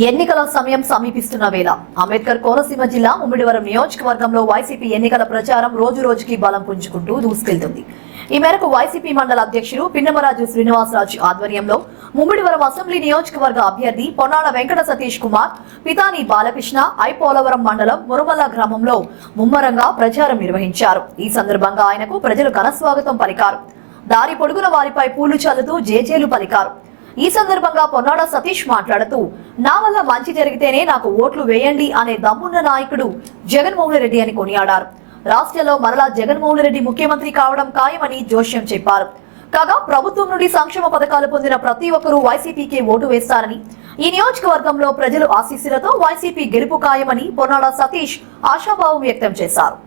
ఎన్నికల సమయం సమీపిస్తున్న వేళ అంబేద్కర్ కోనసీమ జిల్లా ముమ్మిడివరం నియోజకవర్గంలో వైసీపీ ఎన్నికల ప్రచారం రోజు రోజుకి బలం పుంజుకుంటూ దూసుకెళ్తుంది. ఈ మేరకు వైసీపీ మండల అధ్యక్షుడు పిన్నమరాజు శ్రీనివాసరాజు ఆధ్వర్యంలో ముమ్మిడివరం అసెంబ్లీ నియోజకవర్గ అభ్యర్థి పొన్నాడ వెంకట సతీష్ కుమార్, పితాని బాలకృష్ణ ఐపోలవరం మండలం మురుమల్ల గ్రామంలో ముమ్మరంగా ప్రచారం నిర్వహించారు. ఈ సందర్భంగా ఆయనకు ప్రజలు ఘనస్వాగతం పలికారు. దారి పొడుగున వారిపై పూలు చల్లుతూ జేజేలు పలికారు. ఈ సందర్భంగా పొన్నాడ సతీష్ మాట్లాడుతూ, నా వల్ల మంచి జరిగితేనే నాకు ఓట్లు వేయండి అనే దమ్మున్న నాయకుడు జగన్మోహన్ రెడ్డి అని కొనియాడారు. రాష్ట్రంలో మరలా జగన్మోహన్ రెడ్డి ముఖ్యమంత్రి కావడం ఖాయమని జోష్యం చెప్పారు. కాగా ప్రభుత్వం నుండి సంక్షేమ పథకాలు పొందిన ప్రతి ఒక్కరూ వైసీపీకి ఓటు వేస్తారని, ఈ నియోజకవర్గంలో ప్రజలు ఆశీస్సులతో వైసీపీ గెలుపు ఖాయమని పొన్నాడ సతీష్ ఆశాభావం వ్యక్తం చేశారు.